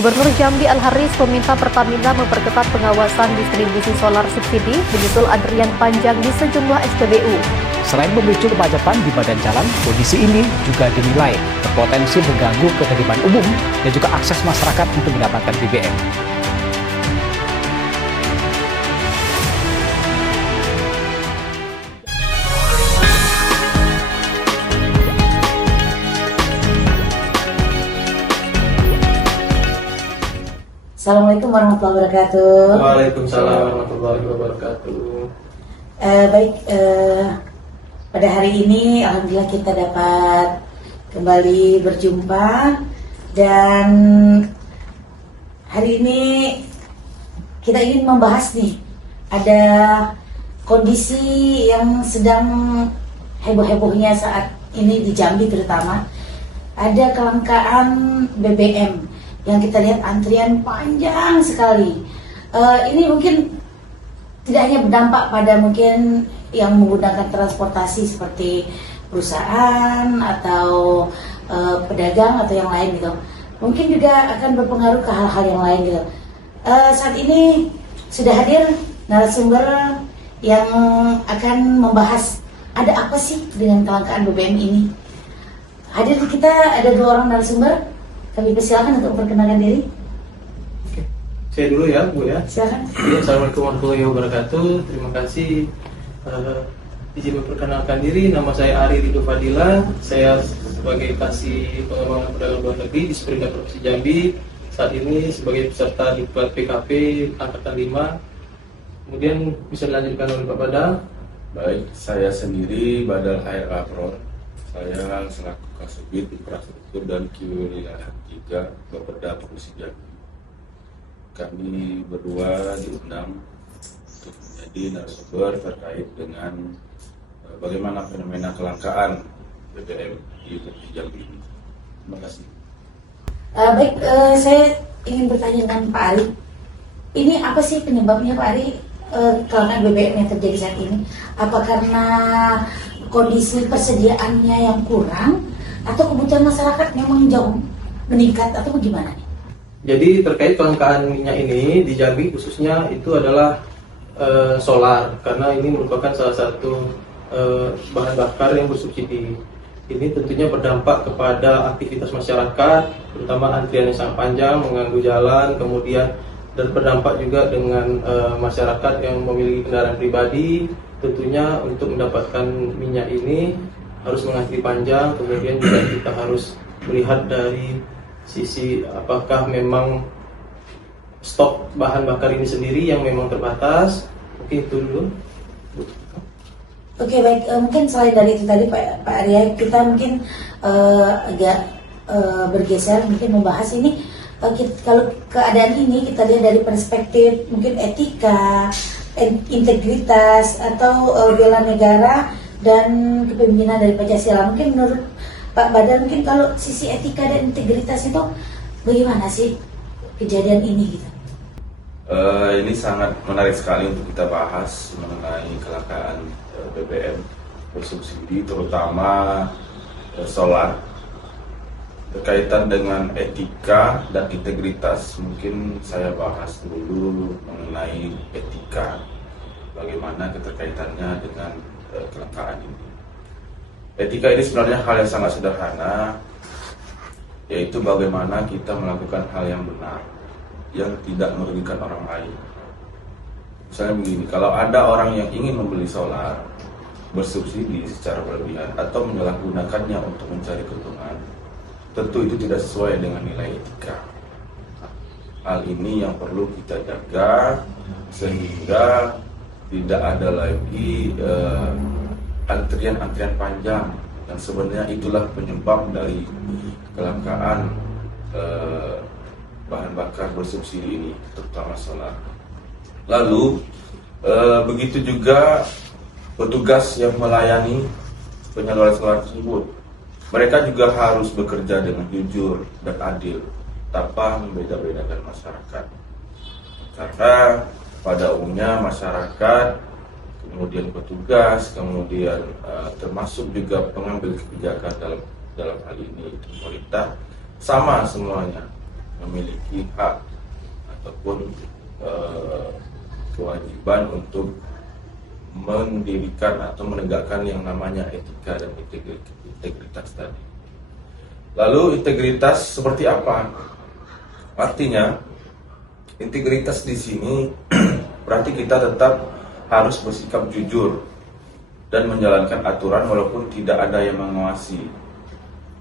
Gubernur Jambi Al-Haris meminta Pertamina memperketat pengawasan distribusi solar subsidi menyusul antrian panjang di sejumlah SPBU. Selain memicu kemacetan di badan jalan, kondisi ini juga dinilai berpotensi mengganggu ketertiban umum dan juga akses masyarakat untuk mendapatkan BBM. Assalamualaikum warahmatullahi wabarakatuh. Waalaikumsalam warahmatullahi wabarakatuh. Pada hari ini alhamdulillah kita dapat kembali berjumpa dan hari ini kita ingin membahas nih, ada kondisi yang sedang heboh-hebohnya saat ini di Jambi terutama, ada kelangkaan BBM yang kita lihat antrian panjang sekali. Ini mungkin tidak hanya berdampak pada mungkin yang menggunakan transportasi seperti perusahaan atau pedagang atau yang lain gitu. Mungkin juga akan berpengaruh ke hal-hal yang lain gitu. Saat ini sudah hadir narasumber yang akan membahas ada apa sih dengan kelangkaan BBM ini. Hadir kita ada 2 orang narasumber. Kami persilakan untuk memperkenalkan diri. Oke. Saya dulu ya, Bu ya. Silakan. Assalamualaikum warahmatullahi wabarakatuh. Terima kasih. Izin memperkenalkan diri. Nama saya Ari Ridho Fadila. Saya sebagai Kasih Pengembangan Perdagangan Luar Negeri di Sprinda Provinsi Jambi. Saat ini sebagai peserta Diklat PKP Angkatan 5. Kemudian bisa dilanjutkan oleh Pak Badal. Baik, saya sendiri Badal Air Apror. Saya selaku Kasubit Infrastruktur dan Wilayah 3 Bapeda Provinsi Jambi. Kami berdua diundang untuk menjadi narasumber terkait dengan bagaimana fenomena kelangkaan BBM di Provinsi Jambi ini. Terima kasih. Saya ingin bertanya dengan Pak Ari. Ini apa sih penyebabnya Pak Ari kelangkaan BBM yang terjadi saat ini? Apa karena kondisi persediaannya yang kurang atau kebutuhan masyarakat memang jauh meningkat atau bagaimana? Jadi terkait kelangkaan minyak ini di Jambi khususnya itu adalah solar, karena ini merupakan salah satu bahan bakar yang bersubsidi. Ini tentunya berdampak kepada aktivitas masyarakat, terutama antrian yang sangat panjang, mengganggu jalan, kemudian dan berdampak juga dengan masyarakat yang memiliki kendaraan pribadi. Tentunya untuk mendapatkan minyak ini harus mengantri panjang, kemudian juga kita harus melihat dari sisi apakah memang stok bahan bakar ini sendiri yang memang terbatas. Oke, itu dulu. Oke, baik. Mungkin selain dari itu tadi Pak Arya, kita mungkin agak bergeser, mungkin membahas ini. Kalau keadaan ini kita lihat dari perspektif mungkin etika, integritas atau bela negara dan kepemimpinan dari Pancasila. Mungkin menurut Pak Badal, mungkin kalau sisi etika dan integritas itu bagaimana sih kejadian ini gitu? Ini sangat menarik sekali untuk kita bahas mengenai kelangkaan BBM bersubsidi, terutama solar. Berkaitan dengan etika dan integritas, mungkin saya bahas dulu mengenai etika, bagaimana keterkaitannya dengan kelangkaan ini. Etika ini sebenarnya hal yang sangat sederhana, yaitu bagaimana kita melakukan hal yang benar, yang tidak merugikan orang lain. Misalnya begini, kalau ada orang yang ingin membeli solar bersubsidi secara berlebihan atau menyalahgunakannya untuk mencari keuntungan, tentu itu tidak sesuai dengan nilai etika. Hal ini yang perlu kita jaga sehingga tidak ada lagi antrian-antrian panjang, dan sebenarnya itulah penyebab dari kelangkaan bahan bakar bersubsidi ini, terutama solar. Lalu begitu juga petugas yang melayani penyaluran solar tersebut, mereka juga harus bekerja dengan jujur dan adil tanpa membeda-bedakan masyarakat. Karena pada umumnya masyarakat, kemudian petugas, kemudian termasuk juga pengambil kebijakan dalam hal ini pemerintah, sama semuanya. memiliki hak ataupun kewajiban untuk mendirikan atau menegakkan yang namanya etika dan integritas tadi. Lalu integritas seperti apa? Artinya integritas di sini berarti kita tetap harus bersikap jujur dan menjalankan aturan walaupun tidak ada yang mengawasi.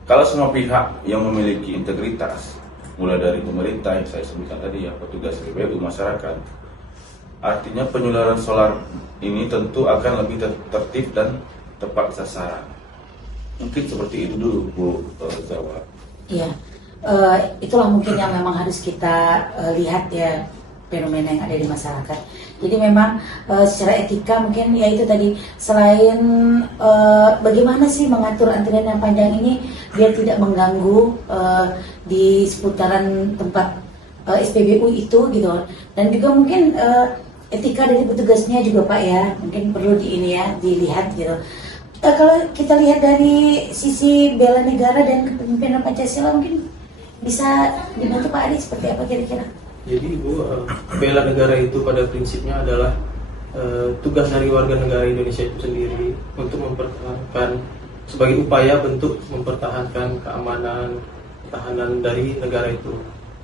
Kalau semua pihak yang memiliki integritas, mulai dari pemerintah yang saya sebutkan tadi, ya petugas PBU, masyarakat, artinya penyuluran solar ini tentu akan lebih tertib dan tepat sasaran. Mungkin seperti itu dulu, Bu Zawa. Iya, itulah mungkin yang memang harus kita lihat ya, fenomena yang ada di masyarakat. Jadi memang secara etika mungkin ya itu tadi, selain bagaimana sih mengatur antrian yang panjang ini biar tidak mengganggu di seputaran tempat SPBU itu gitu. Dan juga mungkin etika dari petugasnya juga Pak ya, mungkin perlu dilihat gitu. Kalau kita lihat dari sisi bela negara dan kepemimpinan Pancasila mungkin bisa dibantu Pak Adi seperti apa kira-kira? Jadi Bu, bela negara itu pada prinsipnya adalah tugas dari warga negara Indonesia itu sendiri untuk mempertahankan, sebagai upaya bentuk mempertahankan keamanan, pertahanan dari negara itu.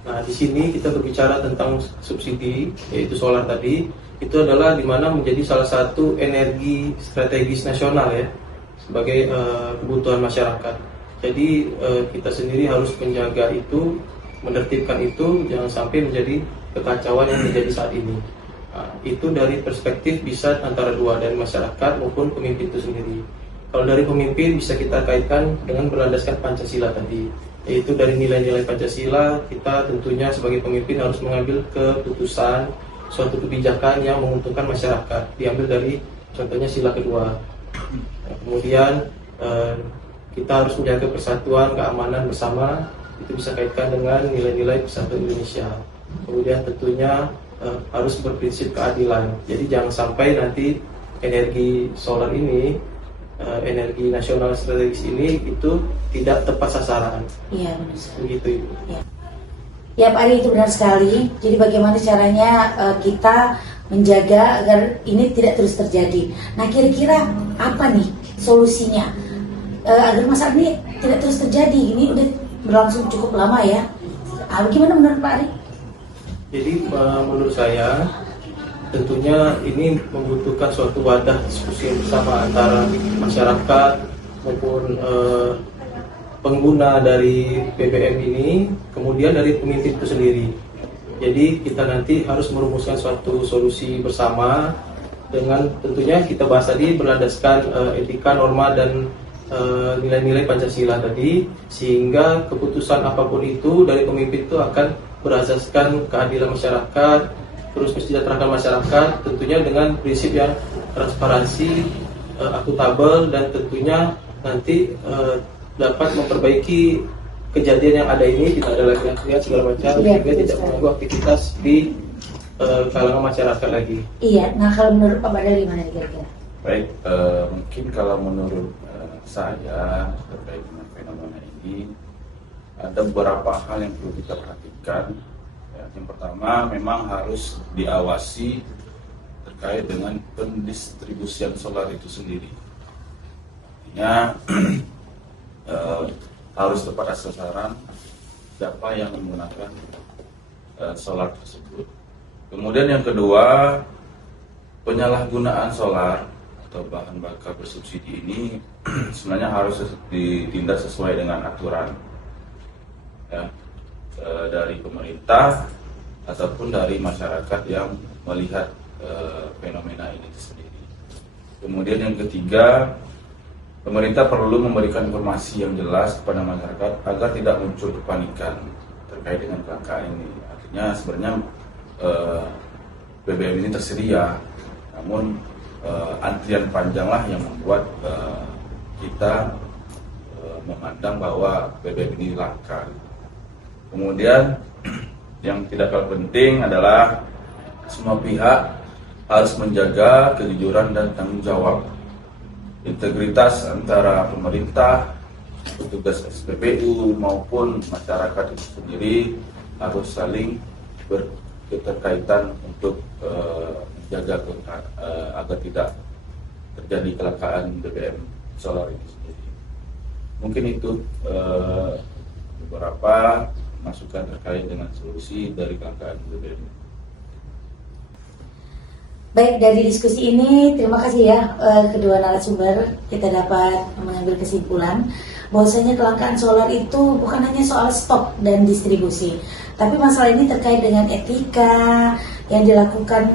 Nah, di sini kita berbicara tentang subsidi, yaitu solar tadi, itu adalah dimana menjadi salah satu energi strategis nasional ya, sebagai kebutuhan masyarakat. Jadi kita sendiri harus menjaga itu, menertibkan itu, jangan sampai menjadi kekacauan yang terjadi saat ini. Nah, itu dari perspektif bisa antara dua, dari masyarakat maupun pemimpin itu sendiri. Kalau dari pemimpin bisa kita kaitkan dengan berlandaskan Pancasila tadi, yaitu dari nilai-nilai Pancasila. Kita tentunya sebagai pemimpin harus mengambil keputusan suatu kebijakan yang menguntungkan masyarakat, diambil dari contohnya sila kedua. Nah, kemudian kita harus menjaga persatuan, keamanan bersama, itu bisa kaitkan dengan nilai-nilai persatuan Indonesia. Kemudian tentunya harus berprinsip keadilan. Jadi jangan sampai nanti energi solar ini, energi nasional strategis ini itu tidak tepat sasaran. Iya benar sekali. Begitu Ibu. Ya Pak Ari, itu benar sekali. Jadi bagaimana caranya kita menjaga agar ini tidak terus terjadi. Nah kira-kira apa nih solusinya agar masalah ini tidak terus terjadi? Ini udah berlangsung cukup lama ya. Gimana menurut Pak Ari? Jadi menurut saya tentunya ini membutuhkan suatu wadah diskusi bersama antara masyarakat maupun pengguna dari BBM ini, kemudian dari pemimpin itu sendiri. Jadi kita nanti harus merumuskan suatu solusi bersama dengan tentunya kita bahas tadi berlandaskan etika, norma dan nilai-nilai Pancasila tadi, sehingga keputusan apapun itu dari pemimpin itu akan berasaskan keadilan masyarakat, terus mensejahterakan masyarakat, tentunya dengan prinsip yang transparansi, akuntabel, dan tentunya nanti dapat memperbaiki kejadian yang ada ini, tidak ada lagi lihat segala macam, sehingga tidak mengganggu aktivitas di kalangan masyarakat lagi. Iya, nah kalau menurut Pak Badal gimana kira-kira? Baik, mungkin kalau menurut saya terkait dengan fenomena ini ada beberapa hal yang perlu kita perhatikan. Ya, yang pertama memang harus diawasi terkait dengan pendistribusian solar itu sendiri. Artinya harus tepat sasaran siapa yang menggunakan solar tersebut. Kemudian yang kedua, penyalahgunaan solar atau bahan bakar bersubsidi ini sebenarnya harus ditindak sesuai dengan aturan ya, dari pemerintah ataupun dari masyarakat yang melihat fenomena ini sendiri. Kemudian yang ketiga, pemerintah perlu memberikan informasi yang jelas kepada masyarakat agar tidak muncul kepanikan terkait dengan kelangkaan ini. Artinya sebenarnya BBM ini tersedia, namun antrian panjanglah yang membuat kita memandang bahwa BBM ini langka. Kemudian yang tidak kalah penting adalah semua pihak harus menjaga kejujuran dan tanggung jawab. Integritas antara pemerintah, petugas SPBU maupun masyarakat itu sendiri harus saling berketerkaitan untuk menjaga agar tidak terjadi kelangkaan BBM solar itu sendiri. Mungkin itu beberapa masukan terkait dengan solusi dari kelangkaan BBM. Baik, dari diskusi ini terima kasih ya kedua narasumber. Kita dapat mengambil kesimpulan bahwasanya kelangkaan solar itu bukan hanya soal stok dan distribusi, tapi masalah ini terkait dengan etika yang dilakukan,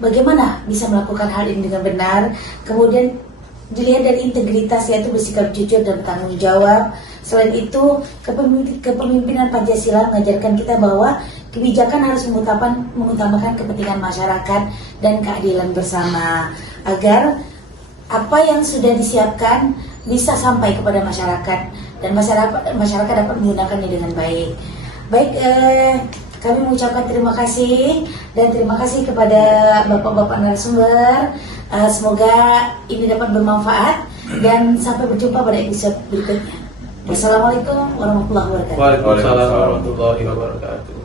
bagaimana bisa melakukan hal ini dengan benar, kemudian dilihat dari integritas, yaitu bersikap jujur dan bertanggung jawab. Selain itu, kepemimpinan Pancasila mengajarkan kita bahwa kebijakan harus mengutamakan kepentingan masyarakat dan keadilan bersama, agar apa yang sudah disiapkan bisa sampai kepada masyarakat dan masyarakat dapat menggunakannya dengan baik. Baik, kami mengucapkan terima kasih dan terima kasih kepada bapak-bapak narasumber. Semoga ini dapat bermanfaat dan sampai berjumpa pada episode berikutnya. Wassalamualaikum warahmatullahi wabarakatuh. Waalaikumsalam warahmatullahi wabarakatuh.